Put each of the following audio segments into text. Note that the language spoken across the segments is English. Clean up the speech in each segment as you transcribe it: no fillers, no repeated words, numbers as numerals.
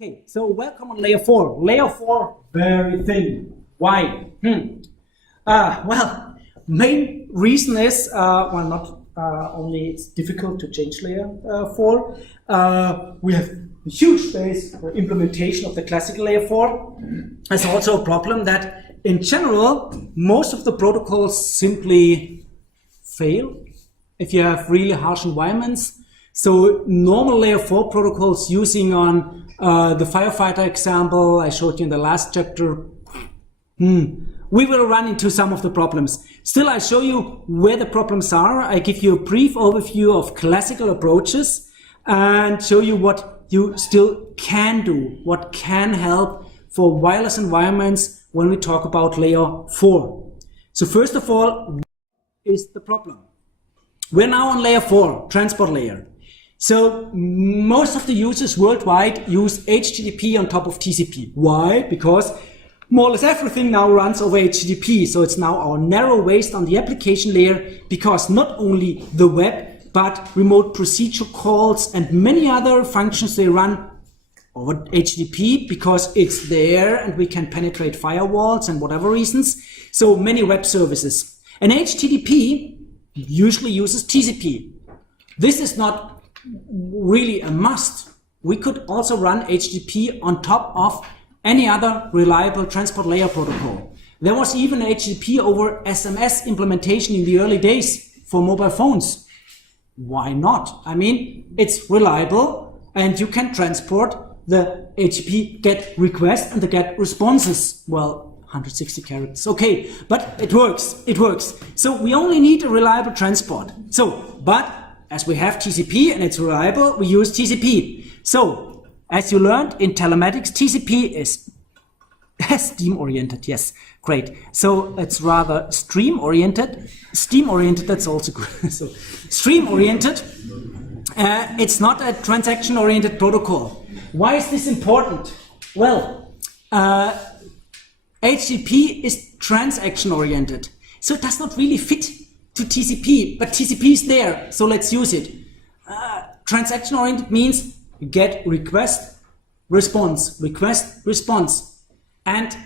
Okay, so welcome on layer 4. Layer 4, very thin. Why? Well, main reason is, well, not only it's difficult to change layer 4, we have a huge space for implementation of the classical layer 4. There's also a problem that, in general, most of the protocols simply fail if you have really harsh environments. So normal layer 4 protocols using on the firefighter example I showed you in the last chapter, we will run into some of the problems. Still, I show you where the problems are. I give you a brief overview of classical approaches and show you what you still can do, what can help for wireless environments when we talk about layer 4. So first of all, what is the problem? We're now on layer 4, transport layer. So most of the users worldwide use HTTP on top of TCP. Why? Because more or less everything now runs over HTTP. So it's now our narrow waist on the application layer, because not only the web, but remote procedure calls and many other functions, they run over HTTP because it's there and we can penetrate firewalls and whatever reasons. So many web services. And HTTP usually uses TCP. This is not really a must. We could also run HTTP on top of any other reliable transport layer protocol. There was even HTTP over SMS implementation in the early days for mobile phones. Why not? I mean, it's reliable and you can transport the HTTP GET request and the GET responses. Well, 160 characters, okay, but it works, it works. So we only need a reliable transport. So, but as we have TCP and it's reliable, we use TCP. So, as you learned in telematics, TCP is steam-oriented, yes, great. So, it's rather stream-oriented. Steam-oriented, that's also good. So, stream-oriented, it's not a transaction-oriented protocol. Why is this important? Well, HTTP is transaction-oriented, so it does not really fit to TCP, but TCP is there, so let's use it. Transaction-oriented means you get request, response, request, response. And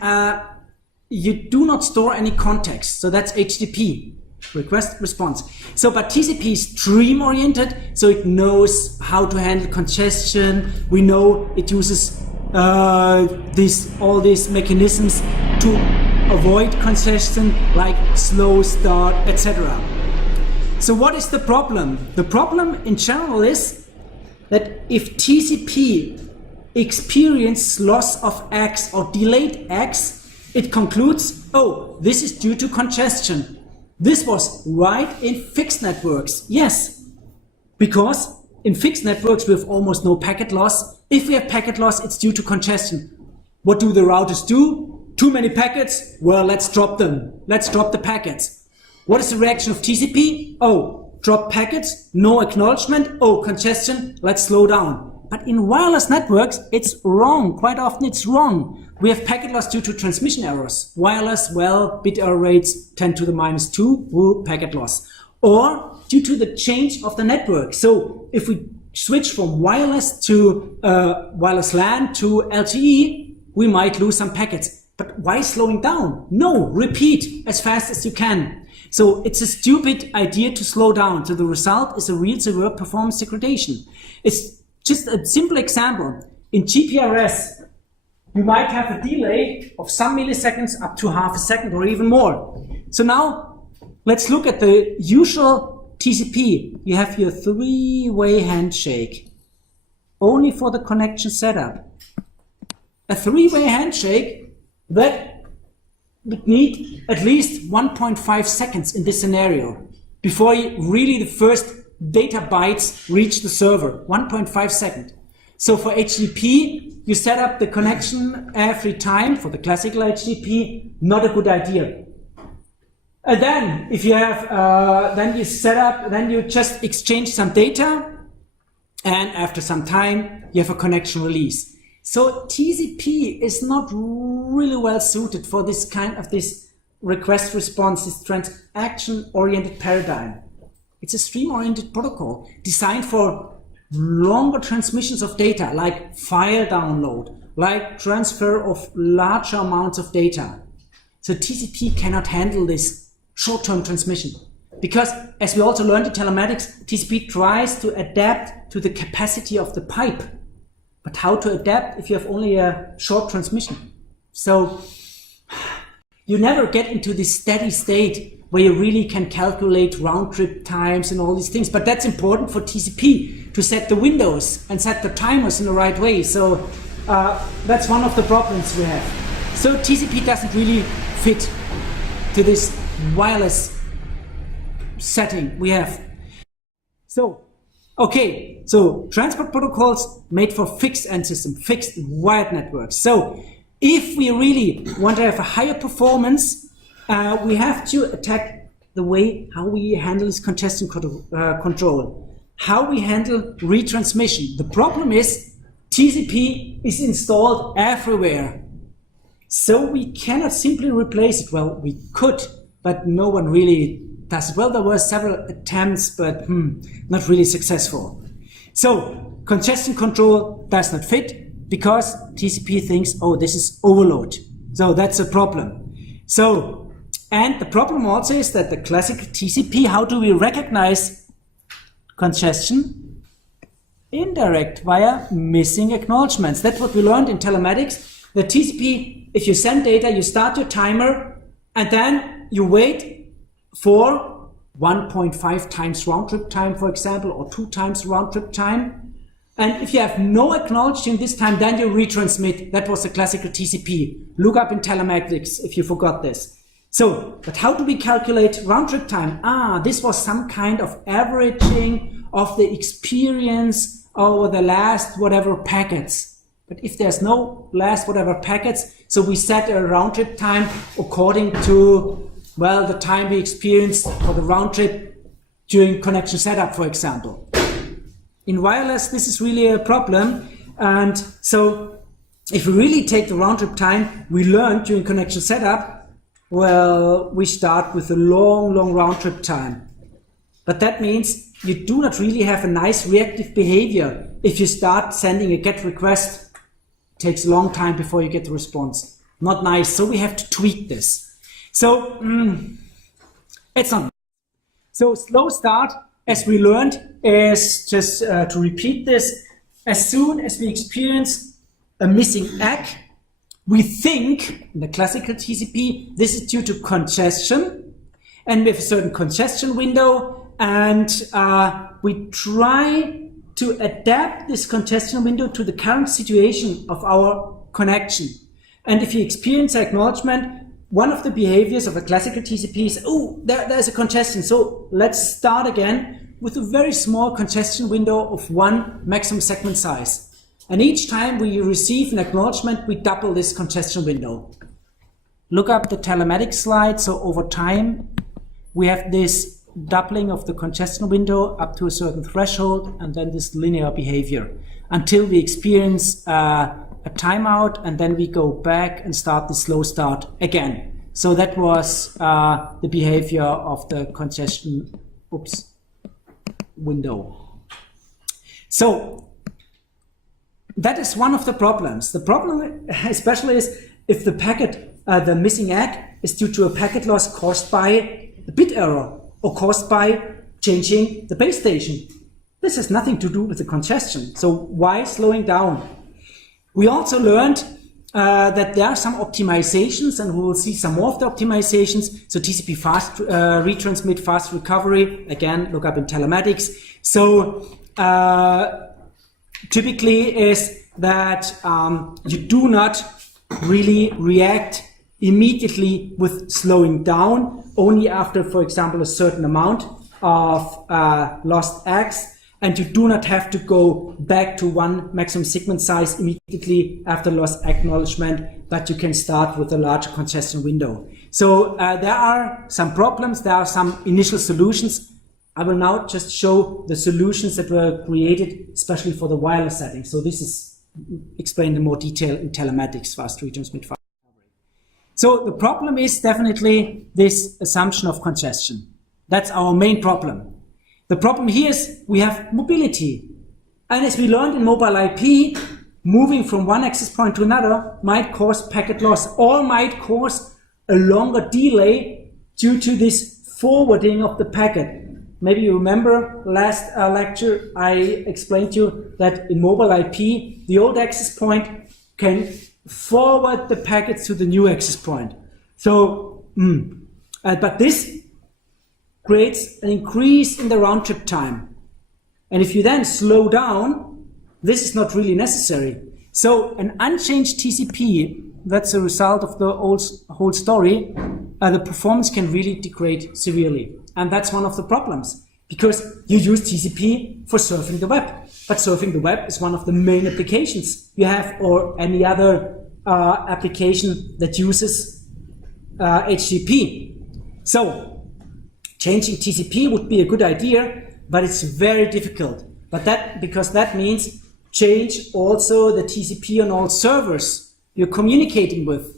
you do not store any context, so that's HTTP, request, response. So, but TCP is stream-oriented, so it knows how to handle congestion. We know it uses all these mechanisms to avoid congestion, like slow start, etc. So what is the problem? The problem in general is that if TCP experiences loss of X or delayed X, it concludes, oh, this is due to congestion. This was right in fixed networks. Yes, because in fixed networks we have almost no packet loss. If we have packet loss, it's due to congestion. What do the routers do? Too many packets? Well, let's drop them. Let's drop the packets. What is the reaction of TCP? Oh, drop packets, no acknowledgement. Oh, congestion, let's slow down. But in wireless networks, it's wrong. Quite often it's wrong. We have packet loss due to transmission errors. Wireless, well, bit error rates 10 to the -2, packet loss. Or due to the change of the network. So if we switch from wireless to wireless LAN to LTE, we might lose some packets. But why slowing down? No, repeat as fast as you can. So it's a stupid idea to slow down. So the result is a real severe performance degradation. It's just a simple example. In GPRS, you might have a delay of some milliseconds up to half a second or even more. So now let's look at the usual TCP. You have your three-way handshake only for the connection setup. A three-way handshake that would need at least 1.5 seconds in this scenario before really the first data bytes reach the server. 1.5 seconds. So for HTTP, you set up the connection every time. For the classical HTTP, not a good idea. And then, if you have, then you set up, then you just exchange some data, and after some time, you have a connection release. So TCP is not really well suited for this kind of this request response, this transaction-oriented paradigm. It's a stream-oriented protocol designed for longer transmissions of data, like file download, like transfer of larger amounts of data. So TCP cannot handle this short-term transmission. Because, as we also learned in telematics, TCP tries to adapt to the capacity of the pipe. But how to adapt if you have only a short transmission? So you never get into this steady state where you really can calculate round-trip times and all these things. But that's important for TCP, to set the windows and set the timers in the right way. So that's one of the problems we have. So TCP doesn't really fit to this wireless setting we have. So, okay, so transport protocols made for fixed end system, fixed wired networks. So if we really want to have a higher performance, we have to attack the way how we handle this congestion control, how we handle retransmission. The problem is TCP is installed everywhere. So we cannot simply replace it. Well, we could, but no one really does it. Well, there were several attempts, but not really successful. So congestion control does not fit because TCP thinks, oh, this is overload. So that's a problem. So, and the problem also is that the classical TCP, how do we recognize congestion? Indirect, via missing acknowledgements. That's what we learned in telematics. The TCP, if you send data, you start your timer, and then you wait for 1.5 times round-trip time, for example, or 2 times round-trip time. And if you have no acknowledgement this time, then you retransmit. That was the classical TCP. Look up in telematics if you forgot this. So, but how do we calculate round-trip time? This was some kind of averaging of the experience over the last whatever packets. But if there's no last whatever packets, so we set a round-trip time according to, well, the time we experienced for the round trip during connection setup, for example. In wireless, this is really a problem. And so if we really take the round trip time we learned during connection setup, well, we start with a long round trip time. But that means you do not really have a nice reactive behavior if you start sending a GET request. It takes a long time before you get the response. Not nice. So we have to tweak this. So, it's not. So, slow start, as we learned, is just to repeat this. As soon as we experience a missing egg, we think, in the classical TCP, this is due to congestion, and we have a certain congestion window, and we try to adapt this congestion window to the current situation of our connection. And if you experience acknowledgement, one of the behaviors of a classical TCP is, oh, there's a congestion, so let's start again with a very small congestion window of 1 maximum segment size. And each time we receive an acknowledgement, we double this congestion window. Look up the telematics slide. So over time, we have this doubling of the congestion window up to a certain threshold, and then this linear behavior until we experience a timeout, and then we go back and start the slow start again. So that was the behavior of the congestion window. So that is one of the problems. The problem especially is if the packet, the missing egg, is due to a packet loss caused by a bit error or caused by changing the base station. This has nothing to do with the congestion. So why slowing down? We also learned that there are some optimizations, and we will see some more of the optimizations. So TCP fast retransmit, fast recovery. Again, look up in telematics. So typically is that you do not really react immediately with slowing down, only after, for example, a certain amount of lost eggs. And you do not have to go back to 1 maximum segment size immediately after lost acknowledgement, but you can start with a larger congestion window. So there are some problems, there are some initial solutions. I will now just show the solutions that were created especially for the wireless setting. So this is explained in more detail in telematics, fast retransmit, fast recovery. So the problem is definitely this assumption of congestion. That's our main problem. The problem here is we have mobility. And as we learned in mobile IP, moving from one access point to another might cause packet loss or might cause a longer delay due to this forwarding of the packet. Maybe you remember last lecture I explained to you that in mobile IP, the old access point can forward the packets to the new access point. So, but this creates an increase in the round trip time. And if you then slow down, this is not really necessary. So an unchanged TCP, that's a result of the whole story, the performance can really degrade severely. And that's one of the problems, because you use TCP for surfing the web. But surfing the web is one of the main applications you have, or any other application that uses HTTP. So changing TCP would be a good idea, but it's very difficult. Because that means change also the TCP on all servers you're communicating with.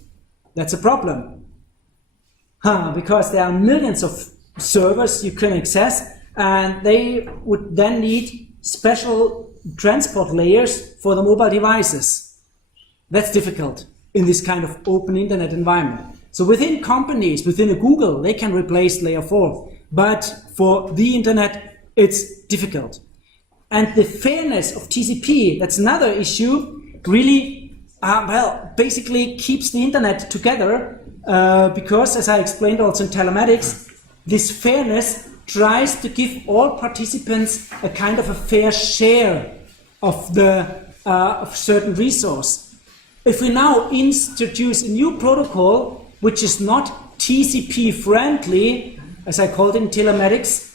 That's a problem. Because there are millions of servers you can access, and they would then need special transport layers for the mobile devices. That's difficult in this kind of open internet environment. So within companies, within a Google, they can replace layer 4. But for the internet, it's difficult. And the fairness of TCP, that's another issue, really, basically keeps the internet together, because, as I explained also in telematics, this fairness tries to give all participants a kind of a fair share of the of certain resource. If we now introduce a new protocol which is not TCP friendly, as I called it in telematics,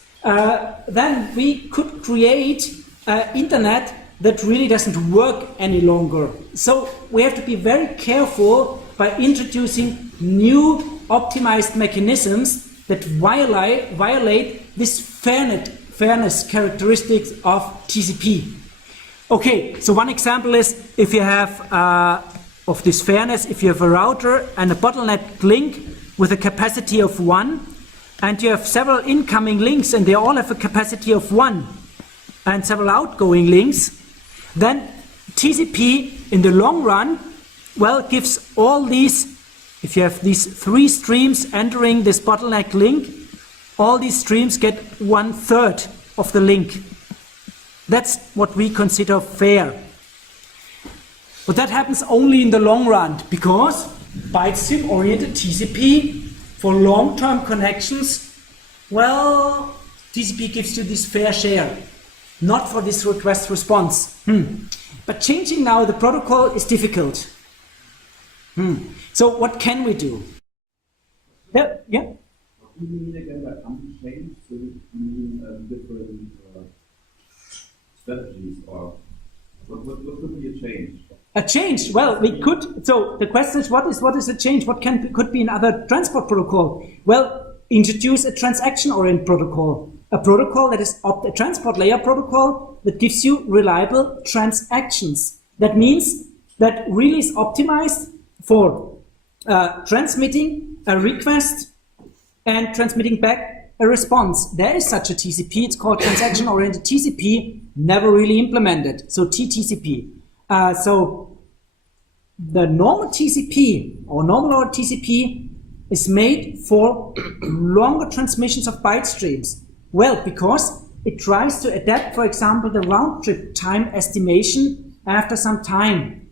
then we could create internet that really doesn't work any longer. So we have to be very careful by introducing new optimized mechanisms that violate this fairness characteristics of TCP. Okay, so one example is if you have of this fairness, if you have a router and a bottleneck link with a capacity of 1, and you have several incoming links and they all have a capacity of 1, and several outgoing links, then TCP in the long run, well, gives all these, if you have these 3 streams entering this bottleneck link, all these streams get 1/3 of the link. That's what we consider fair. But that happens only in the long run, because byte stream oriented TCP for long-term connections, well, TCP gives you this fair share, not for this request response. But changing now the protocol is difficult. So what can we do? Yeah? What do you mean again by unchanged? So you mean different strategies, or what could be a change? A change? Well, we could. So the question is, what is a change? What could be another transport protocol? Well, introduce a transaction-oriented protocol. A protocol that is a transport layer protocol that gives you reliable transactions. That means that really is optimized for transmitting a request and transmitting back a response. There is such a TCP, it's called transaction-oriented TCP, never really implemented, so TTCP. So the normal TCP or normal TCP is made for longer transmissions of byte streams. Well, because it tries to adapt, for example, the round trip time estimation after some time.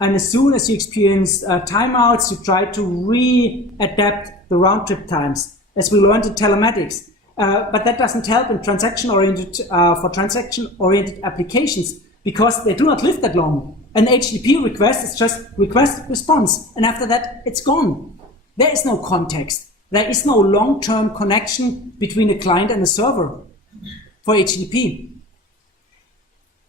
And as soon as you experience timeouts, you try to re-adapt the round trip times, as we learned in telematics. But that doesn't help in for transaction-oriented applications, because they do not live that long. An HTTP request is just request response, and after that, it's gone. There is no context. There is no long-term connection between a client and a server for HTTP.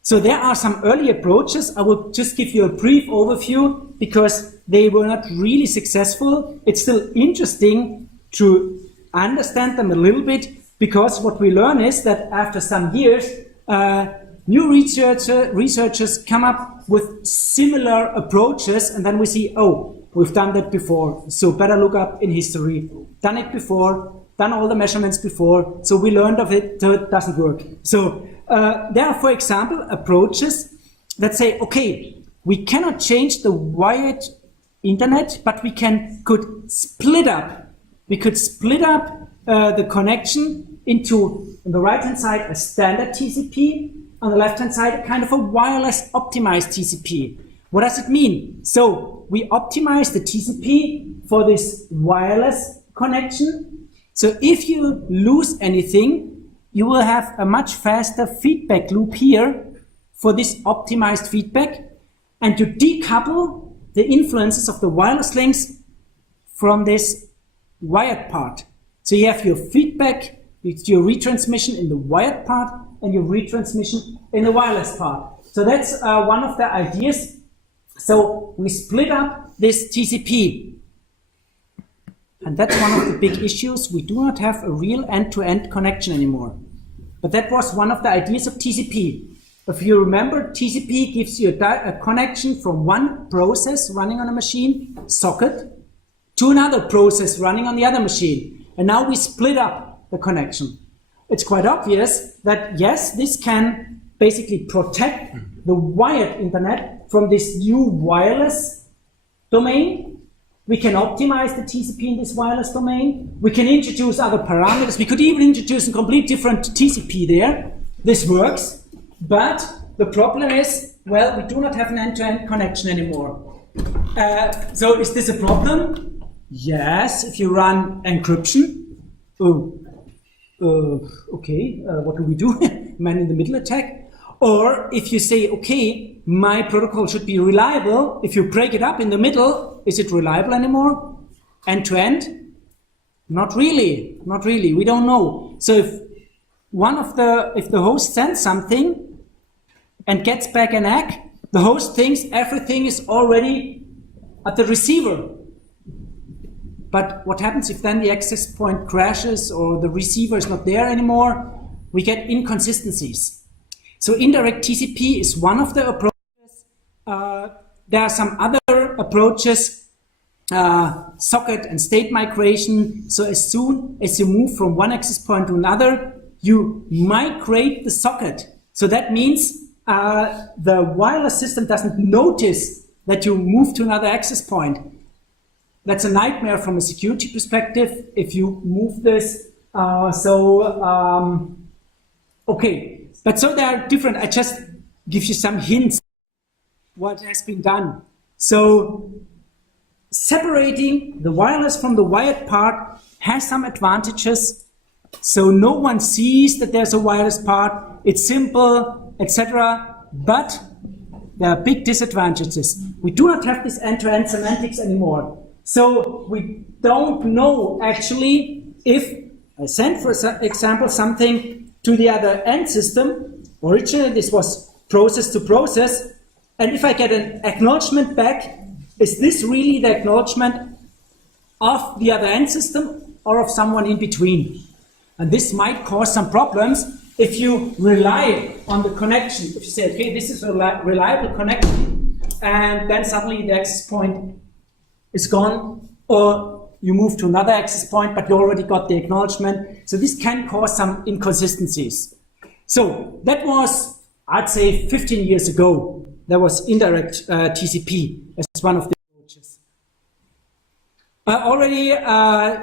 So there are some early approaches. I will just give you a brief overview because they were not really successful. It's still interesting to understand them a little bit, because what we learn is that after some years, new researchers come up with similar approaches, and then we see, oh, we've done that before, so better look up in history. Done it before, done all the measurements before, so we learned of it, so it doesn't work. So there are, for example, approaches that say, okay, we cannot change the wired internet, but we could split up. We could split up the connection into, on the right-hand side, a standard TCP, on the left-hand side, a kind of a wireless optimized TCP. What does it mean? So we optimize the TCP for this wireless connection. So if you lose anything, you will have a much faster feedback loop here for this optimized feedback, and you decouple the influences of the wireless links from this wired part. So you have your feedback, your retransmission in the wired part, and your retransmission in the wireless part. So that's one of the ideas. So we split up this TCP. And that's one of the big issues. We do not have a real end-to-end connection anymore. But that was one of the ideas of TCP. If you remember, TCP gives you a connection from one process running on a machine, socket, to another process running on the other machine. And now we split up the connection. It's quite obvious that, yes, this can basically protect the wired internet from this new wireless domain. We can optimize the TCP in this wireless domain. We can introduce other parameters. We could even introduce a complete different TCP there. This works. But the problem is, well, we do not have an end-to-end connection anymore. So is this a problem? Yes, if you run encryption. Okay, what do we do? Man-in-the-middle attack. Or if you say, okay, my protocol should be reliable. If you break it up in the middle, is it reliable anymore? End-to-end? Not really. Not really. We don't know. So if the host sends something and gets back an egg, the host thinks everything is already at the receiver. But what happens if then the access point crashes or the receiver is not there anymore? We get inconsistencies. So indirect TCP is one of the approaches. There are some other approaches, socket and state migration. So as soon as you move from one access point to another, you migrate the socket. So that means the wireless system doesn't notice that you move to another access point. That's a nightmare from a security perspective if you move this. Okay. But so they are different. I just give you some hints what has been done. So separating the wireless from the wired part has some advantages. So no one sees that there's a wireless part. It's simple, etc. But there are big disadvantages. We do not have this end-to-end semantics anymore. So we don't know actually if I send, for example, something to the other end system. Originally this was process to process, and if I get an acknowledgement back, is this really the acknowledgement of the other end system or of someone in between? And this might cause some problems if you rely on the connection. If you say, okay, this is a reliable connection, and then suddenly the access point is gone, or you move to another access point, but you already got the acknowledgement. So this can cause some inconsistencies. So that was, I'd say, 15 years ago. There was indirect TCP as one of the approaches. I already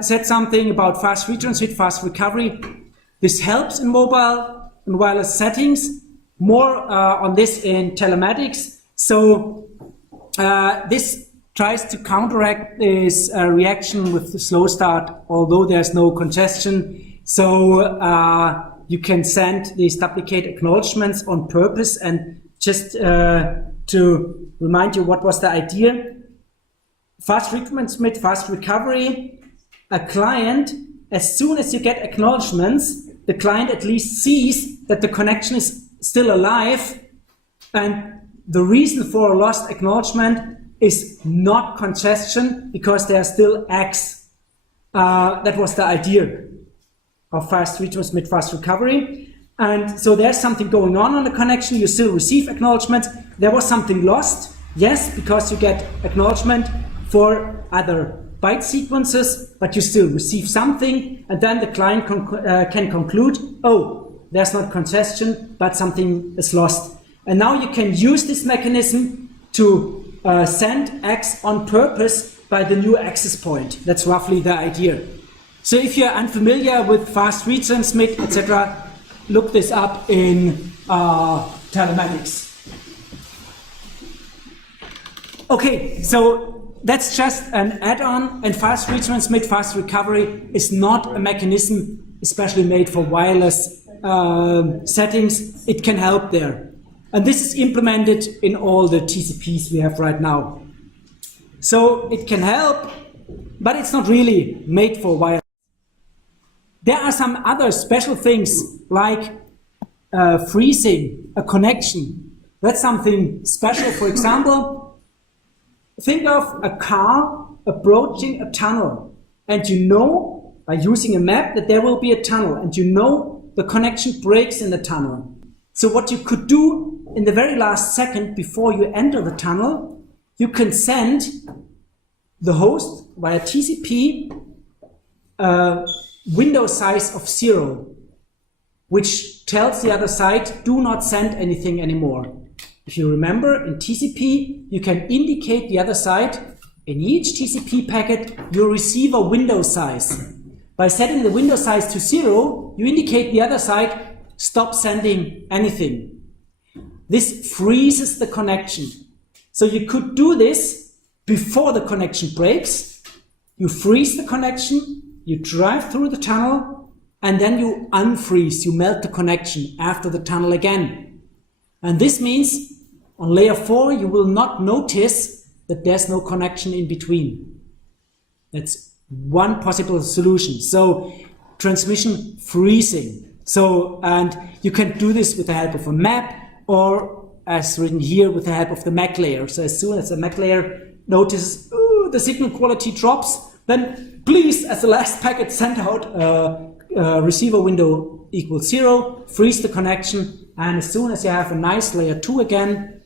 said something about fast retransmit, fast recovery. This helps in mobile and wireless settings. More on this in telematics. So this tries to counteract this reaction with the slow start, although there's no congestion. So you can send these duplicate acknowledgements on purpose. And just to remind you, what was the idea? Fast retransmit, fast recovery. A client, as soon as you get acknowledgements, the client at least sees that the connection is still alive. And the reason for a lost acknowledgement is not congestion, because there are still eggs. That was the idea of fast retransmit, fast recovery. And so there's something going on the connection. You still receive acknowledgements. There was something lost, yes, because you get acknowledgement for other byte sequences, but you still receive something. And then the client can conclude, oh, there's not congestion, but something is lost. And now you can use this mechanism to send X on purpose by the new access point. That's roughly the idea. So if you're unfamiliar with fast retransmit, etc., look this up in telematics. Okay, so that's just an add-on, and fast retransmit, fast recovery is not a mechanism especially made for wireless settings. It can help there. And this is implemented in all the TCPs we have right now. So it can help, but it's not really made for wireless. There are some other special things like freezing a connection. That's something special. For example, think of a car approaching a tunnel, and you know by using a map that there will be a tunnel, and you know the connection breaks in the tunnel. So what you could do in the very last second before you enter the tunnel, you can send the host via TCP window size of 0, which tells the other side, do not send anything anymore. If you remember, in TCP, you can indicate the other side, in each TCP packet, your receiver window size. By setting the window size to 0, you indicate the other side, stop sending anything. This freezes the connection. So you could do this before the connection breaks. You freeze the connection, you drive through the tunnel, and then you unfreeze, you melt the connection after the tunnel again. And this means on layer 4 you will not notice that there's no connection in between. That's one possible solution. So transmission freezing. So, and you can do this with the help of a map, or as written here, with the help of the MAC layer. So as soon as the MAC layer notices the signal quality drops, then please, as the last packet, send out receiver window equals 0, freeze the connection, and as soon as you have a nice layer 2 again,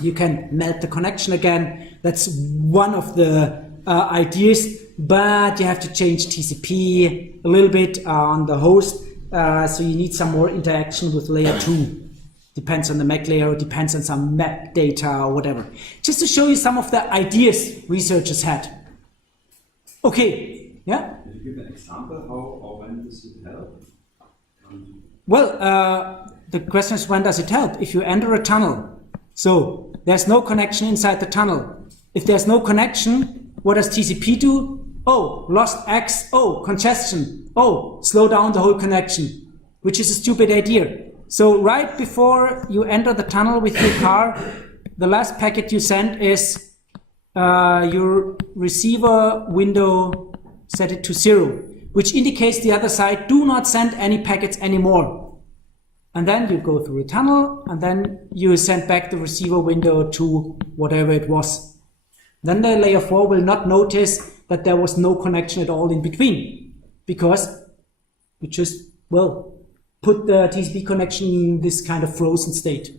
you can melt the connection again. That's one of the ideas, but you have to change TCP a little bit on the host, so you need some more interaction with layer 2. Depends on the MAC layer, depends on some map data or whatever. Just to show you some of the ideas researchers had. Okay, yeah? Can you give an example how or when this would help? Well, the question is, when does it help? If you enter a tunnel, so there's no connection inside the tunnel. If there's no connection, what does TCP do? Oh, lost X. Oh, congestion. Oh, slow down the whole connection, which is a stupid idea. So right before you enter the tunnel with your car, the last packet you send is your receiver window, set it to 0, which indicates the other side, do not send any packets anymore. And then you go through a tunnel, and then you send back the receiver window to whatever it was. Then the layer 4 will not notice that there was no connection at all in between, because you just, well, put the TCP connection in this kind of frozen state.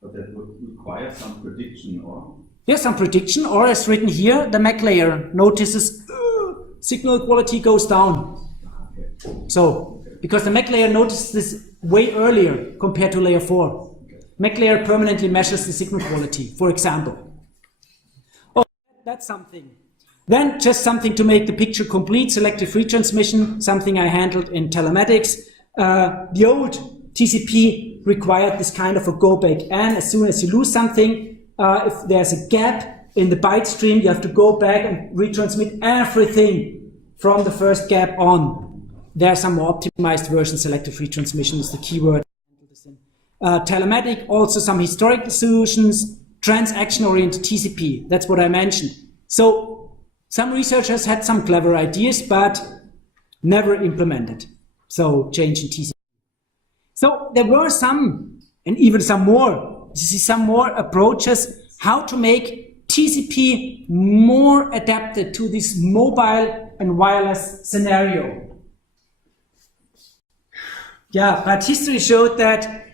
But that would require some prediction, or? Yes, some prediction, or as written here, the MAC layer notices signal quality goes down. Okay. So, because the MAC layer notices this way earlier compared to layer 4. Okay. MAC layer permanently measures the signal quality, for example. Oh, that's something. Then just something to make the picture complete, selective retransmission, something I handled in telematics. The old TCP required this kind of a go back, and as soon as you lose something, if there's a gap in the byte stream, you have to go back and retransmit everything from the first gap on. There are some more optimized versions. Selective retransmission is the keyword. Telematic, also some historical solutions, transaction-oriented TCP. That's what I mentioned. So some researchers had some clever ideas, but never implemented. So change in TCP. So there were some, and even some more, some more approaches how to make TCP more adapted to this mobile and wireless scenario. Yeah, but history showed that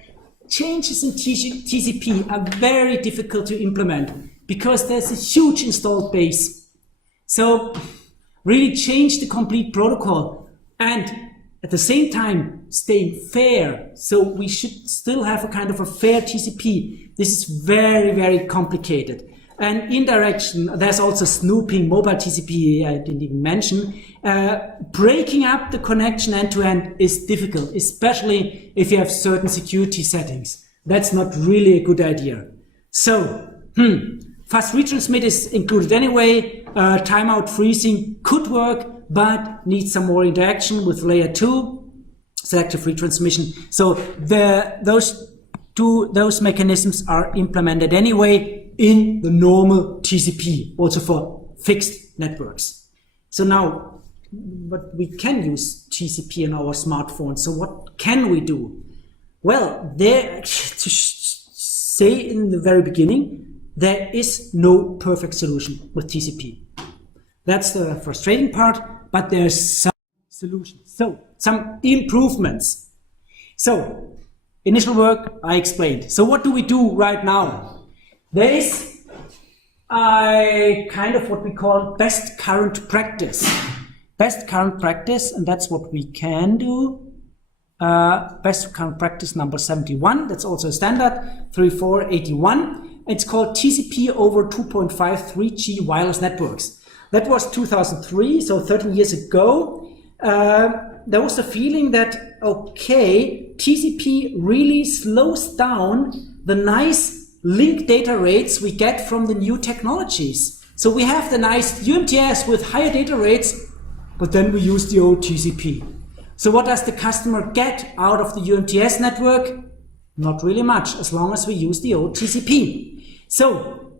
changes in TCP are very difficult to implement because there's a huge installed base. So really change the complete protocol. And at the same time staying fair. So we should still have a kind of a fair TCP. This is very, very complicated. And indirection, there's also snooping, mobile TCP, I didn't even mention. Breaking up the connection end-to-end is difficult, especially if you have certain security settings. That's not really a good idea. So, fast retransmit is included anyway. Timeout freezing could work, but needs some more interaction with layer 2, selective retransmission. So those mechanisms are implemented anyway in the normal TCP, also for fixed networks. So now, but we can use TCP in our smartphones. So what can we do? Well, to say in the very beginning, there is no perfect solution with TCP. That's the frustrating part, but there's some solutions. So, some improvements. So, initial work I explained. So what do we do right now? There is a kind of what we call best current practice. Best current practice, and that's what we can do. Best current practice number 71, that's also a standard, 3481. It's called TCP over 2.5 3G wireless networks. That was 2003, so 13 years ago. There was a feeling that, okay, TCP really slows down the nice link data rates we get from the new technologies. So we have the nice UMTS with higher data rates, but then we use the old TCP. So what does the customer get out of the UMTS network? Not really much, as long as we use the old TCP. So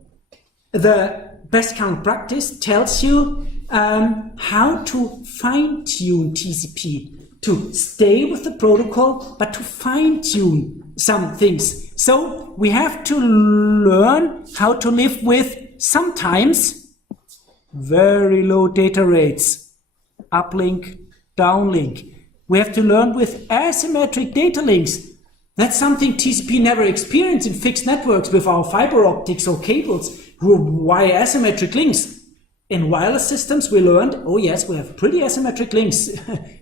the best current practice tells you how to fine-tune TCP, to stay with the protocol, but to fine-tune some things. So we have to learn how to live with sometimes very low data rates, uplink, downlink. We have to learn with asymmetric data links. That's something TCP never experienced in fixed networks with our fiber optics or cables via asymmetric links. In wireless systems, we learned, oh yes, we have pretty asymmetric links,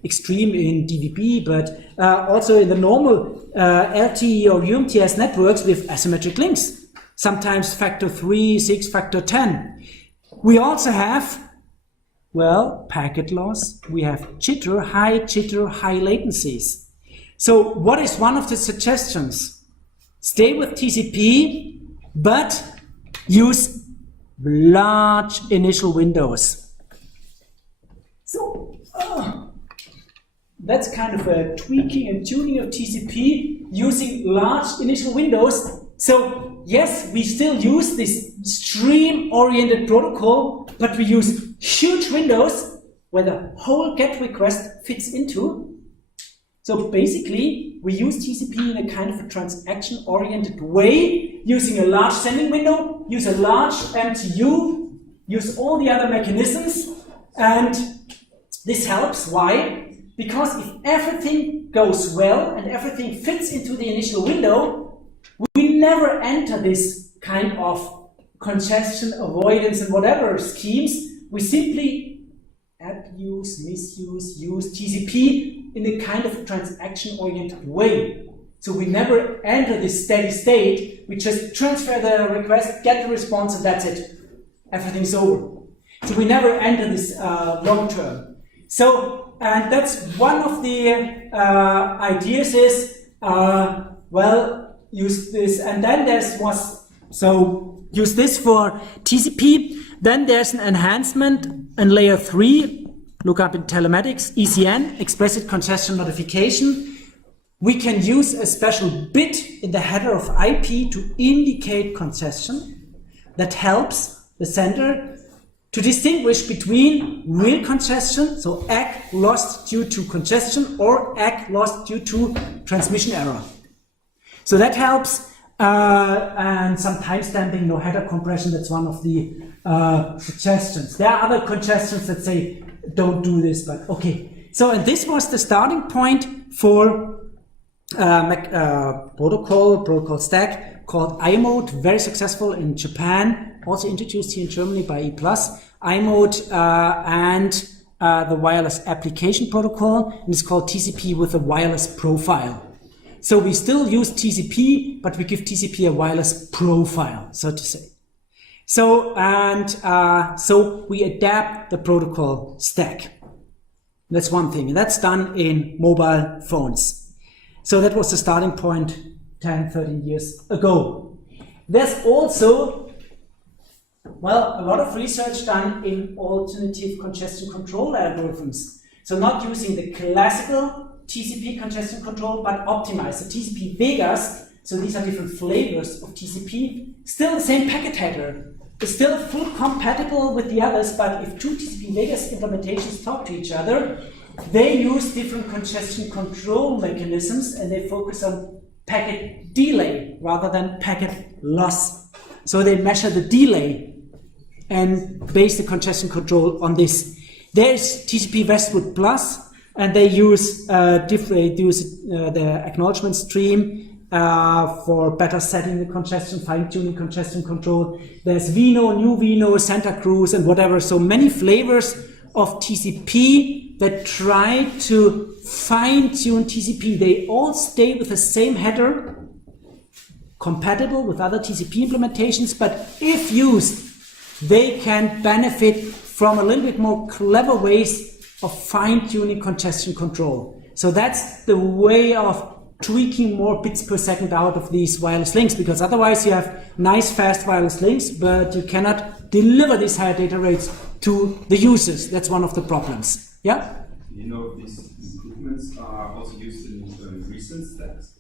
extreme in DVB, but also in the normal LTE or UMTS networks with asymmetric links, sometimes factor 3, 6, factor 10. We also have, well, packet loss, we have jitter, high latencies. So what is one of the suggestions? Stay with TCP, but use large initial windows. So that's kind of a tweaking and tuning of TCP using large initial windows. So yes, we still use this stream-oriented protocol, but we use huge windows where the whole GET request fits into. So basically, we use TCP in a kind of a transaction-oriented way, using a large sending window, use a large MTU, use all the other mechanisms, and this helps. Why? Because if everything goes well and everything fits into the initial window, we never enter this kind of congestion avoidance and whatever schemes. We simply abuse, misuse, use TCP in a kind of a transaction-oriented way. So we never enter this steady state. We just transfer the request, get the response, and that's it. Everything's over. So we never enter this long term. So, and that's one of the ideas is, well, use this, and then use this for TCP. Then there's an enhancement in layer 3. Look up in telematics, ECN, explicit congestion notification. We can use a special bit in the header of IP to indicate congestion. That helps the sender to distinguish between real congestion, so ACK lost due to congestion, or ACK lost due to transmission error. So that helps, and some timestamping, no header compression, that's one of the suggestions. There are other congestions that say, don't do this, but okay. So, and this was the starting point for protocol stack called iMode, very successful in Japan, also introduced here in Germany by E+. iMode, and the wireless application protocol, and it's called TCP with a wireless profile. So we still use TCP, but we give TCP a wireless profile, so to say. So, so we adapt the protocol stack. That's one thing, and that's done in mobile phones. So that was the starting point 10, 13 years ago. There's also, well, a lot of research done in alternative congestion control algorithms. So not using the classical TCP congestion control, but optimized. The TCP Vegas, so these are different flavors of TCP, still the same packet header. It's still full compatible with the others, but if two TCP Vegas implementations talk to each other, they use different congestion control mechanisms and they focus on packet delay rather than packet loss. So they measure the delay and base the congestion control on this. There's TCP Westwood Plus, and they use the acknowledgement stream for better setting the congestion, fine-tuning congestion control. There's Vino, New Vino, Santa Cruz, and whatever. So many flavors of TCP that try to fine-tune TCP. They all stay with the same header, compatible with other TCP implementations, but if used, they can benefit from a little bit more clever ways of fine-tuning congestion control. So that's the way of tweaking more bits per second out of these wireless links, because otherwise you have nice fast wireless links, but you cannot deliver these higher data rates to the users. That's one of the problems. Yeah? You know, these improvements are also used in recent stacks?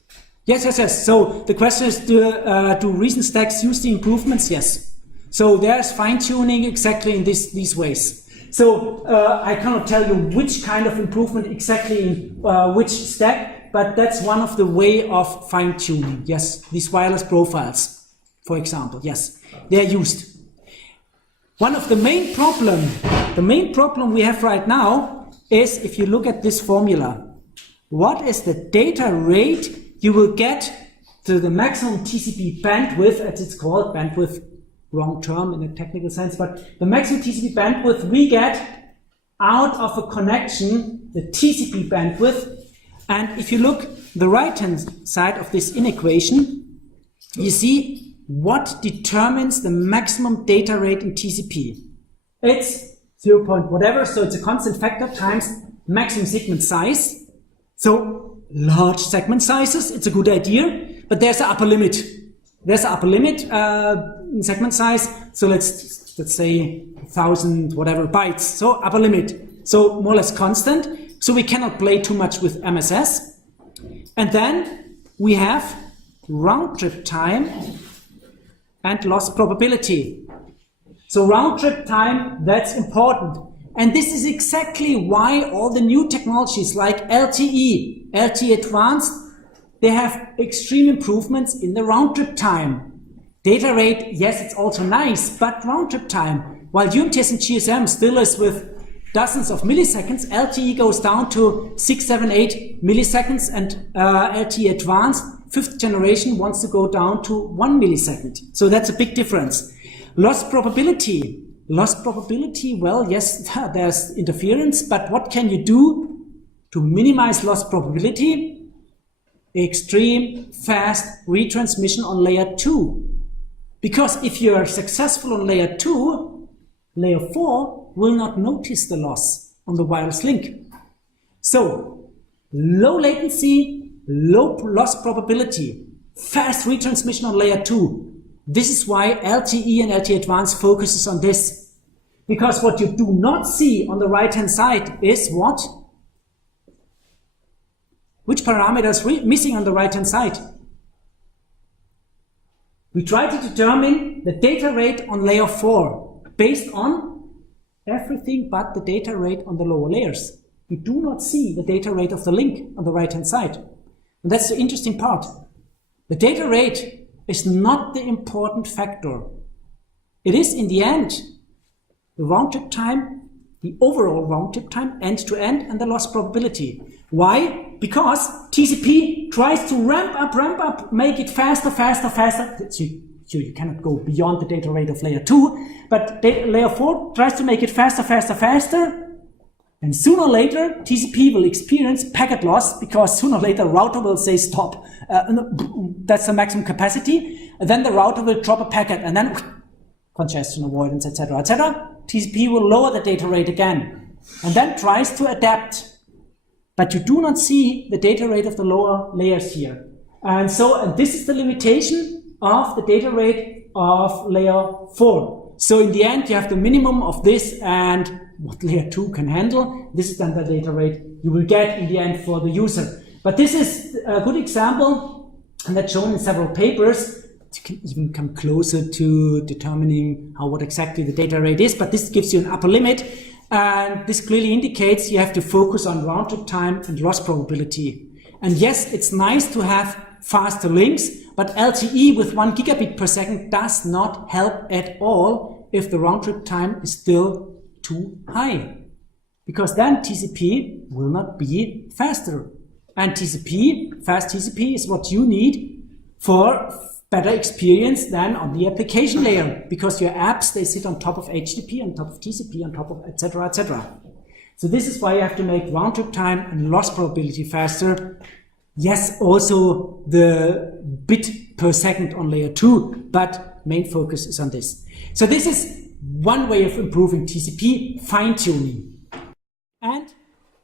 Yes. So the question is, do recent stacks use the improvements? Yes. So there's fine-tuning exactly in these ways. So I cannot tell you which kind of improvement exactly in which stack, but that's one of the way of fine-tuning. Yes, these wireless profiles, for example, yes, they're used. One of the main problem we have right now is if you look at this formula, what is the data rate you will get to the maximum TCP bandwidth, as it's called, bandwidth, wrong term in a technical sense, but the maximum TCP bandwidth we get out of a connection, the TCP bandwidth. And if you look the right-hand side of this inequation, you see what determines the maximum data rate in TCP. It's 0. Whatever, so it's a constant factor times maximum segment size. So large segment sizes, it's a good idea, but there's an upper limit. There's an upper limit in segment size, so let's say 1,000 whatever bytes, so upper limit. So more or less constant. So we cannot play too much with MSS. And then we have round trip time and loss probability. So round trip time, that's important. And this is exactly why all the new technologies like LTE, LTE Advanced, they have extreme improvements in the round trip time. Data rate, yes, it's also nice, but round trip time, while UMTS and GSM still is with dozens of milliseconds, LTE goes down to 6, 7, 8 milliseconds, and LTE Advanced, 5th generation, wants to go down to 1 millisecond. So that's a big difference. Loss probability. Loss probability, well, yes, there's interference, but what can you do to minimize loss probability? Extreme fast retransmission on layer 2. Because if you are successful on layer 2, layer 4 will not notice the loss on the wireless link. So, low latency, low loss probability, fast retransmission on layer 2. This is why LTE and LTE Advanced focuses on this. Because what you do not see on the right-hand side is what? Which parameters missing on the right-hand side? We try to determine the data rate on layer 4 based on everything but the data rate on the lower layers. We do not see the data rate of the link on the right-hand side. And that's the interesting part. The data rate is not the important factor. It is, in the end, the round-trip time, the overall round-trip time, end-to-end, and the loss probability. Why? Because TCP tries to ramp up, make it faster. So you cannot go beyond the data rate of layer 2, but layer 4 tries to make it faster. And sooner or later, TCP will experience packet loss because sooner or later router will say stop. That's the maximum capacity. And then the router will drop a packet and then congestion avoidance, etc., etc. TCP will lower the data rate again and then tries to adapt. But you do not see the data rate of the lower layers here. And this is the limitation of the data rate of layer 4. So in the end, you have the minimum of this and what layer 2 can handle. This is then the data rate you will get in the end for the user. But this is a good example, and that's shown in several papers. You can even come closer to determining what exactly the data rate is, but this gives you an upper limit. And this clearly indicates you have to focus on round trip time and loss probability. And yes, it's nice to have faster links, but LTE with 1 gigabit per second does not help at all if the round trip time is still too high. Because then TCP will not be faster. And TCP, fast TCP, is what you need for better experience than on the application layer, because your apps, they sit on top of HTTP, on top of TCP, on top of etc., etc. So this is why you have to make round trip time and loss probability faster. Yes, also the bit per second on layer 2, but main focus is on this. So this is one way of improving TCP, fine-tuning. And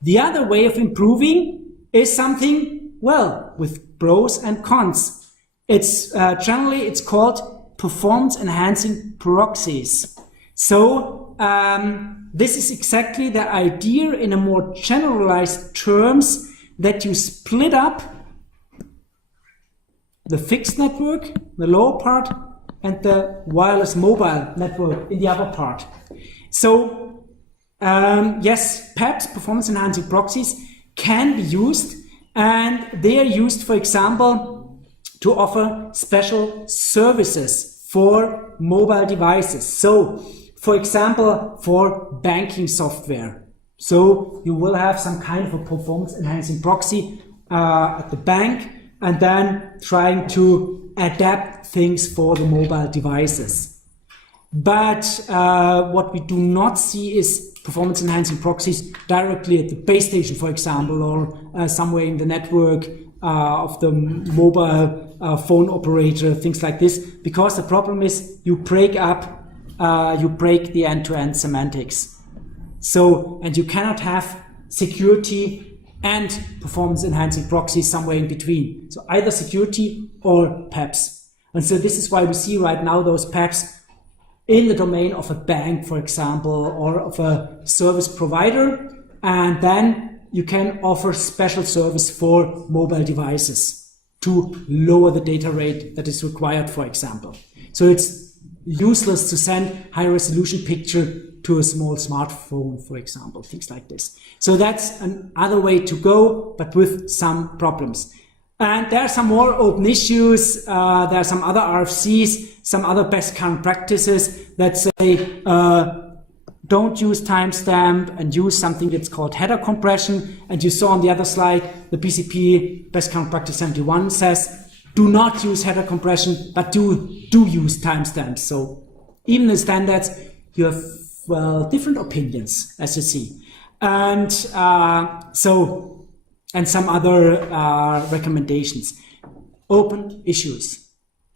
the other way of improving is something, well, with pros and cons. It's generally it's called performance enhancing proxies. So this is exactly the idea in a more generalized terms that you split up the fixed network, the lower part, and the wireless mobile network in the upper part. So yes, PEPs, performance enhancing proxies, can be used, and they are used, for example, to offer special services for mobile devices. So, for example, for banking software. So you will have some kind of a performance enhancing proxy at the bank, and then trying to adapt things for the mobile devices. But what we do not see is performance enhancing proxies directly at the base station, for example, or somewhere in the network of the mobile phone operator, things like this, because the problem is you break the end-to-end semantics. So, and you cannot have security and performance enhancing proxies somewhere in between. So either security or PEPs. And so this is why we see right now those PEPs in the domain of a bank, for example, or of a service provider. And then you can offer special service for mobile devices to lower the data rate that is required, for example. So it's useless to send high resolution picture to a small smartphone, for example, things like this. So that's another way to go, but with some problems. And there are some more open issues. There are some other RFCs, some other best current practices that say don't use timestamp and use something that's called header compression. And you saw on the other slide, the BCP best current practice 71 says do not use header compression, but do use timestamps. So even in standards, you have different opinions, as you see. And and some other recommendations. Open issues.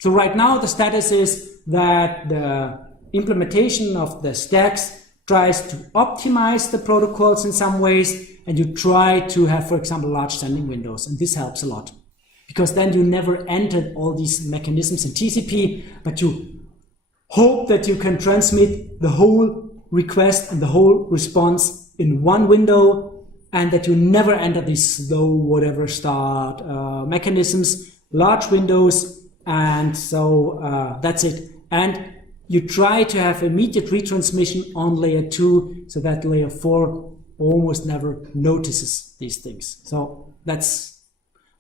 So right now the status is that the implementation of the stacks tries to optimize the protocols in some ways, and you try to have, for example, large sending windows, and this helps a lot. Because then you never entered all these mechanisms in TCP, but you hope that you can transmit the whole request and the whole response in one window, and that you never enter these slow whatever start mechanisms, large windows, and so that's it. And you try to have immediate retransmission on layer 2 so that layer 4 almost never notices these things. So that's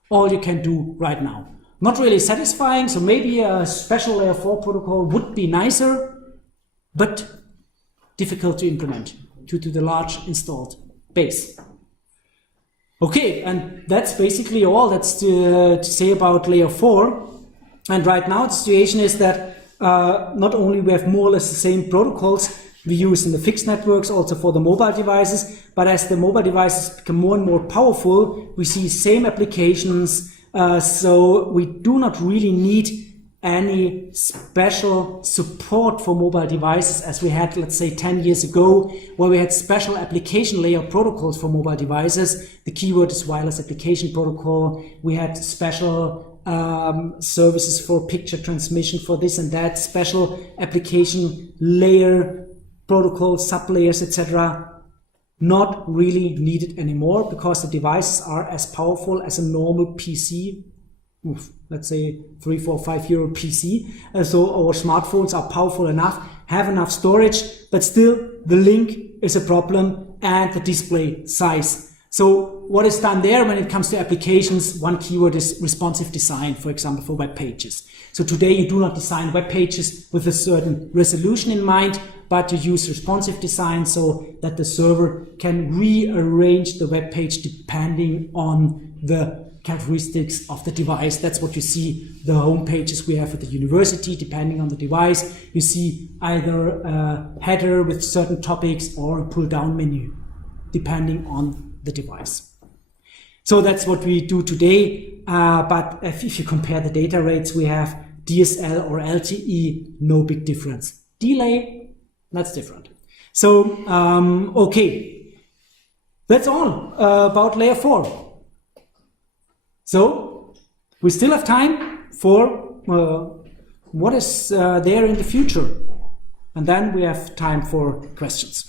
all you can do right now. Not really satisfying, so maybe a special layer 4 protocol would be nicer, but difficult to implement due to the large installed base. Okay, and that's basically all that's to say about layer 4. And right now the situation is that not only we have more or less the same protocols, we use in the fixed networks, also for the mobile devices. But as the mobile devices become more and more powerful, we see same applications. So we do not really need any special support for mobile devices as we had, let's say, 10 years ago, where we had special application layer protocols for mobile devices. The keyword is wireless application protocol. We had special services for picture transmission for this and that, special application layer protocols, sublayers, etc. Not really needed anymore because the devices are as powerful as a normal PC. Let's say 3, 4, 5 euro PC. So our smartphones are powerful enough, have enough storage, but still the link is a problem and the display size. So what is done there when it comes to applications? One keyword is responsive design, for example, for web pages. So today you do not design web pages with a certain resolution in mind, but you use responsive design so that the server can rearrange the web page depending on the characteristics of the device. That's what you see, the home pages we have at the university, depending on the device. You see either a header with certain topics or a pull-down menu, depending on the device. So that's what we do today. But if you compare the data rates, we have DSL or LTE, no big difference. Delay, that's different. So, okay, that's all about layer 4. So, we still have time for what is there in the future. And then we have time for questions.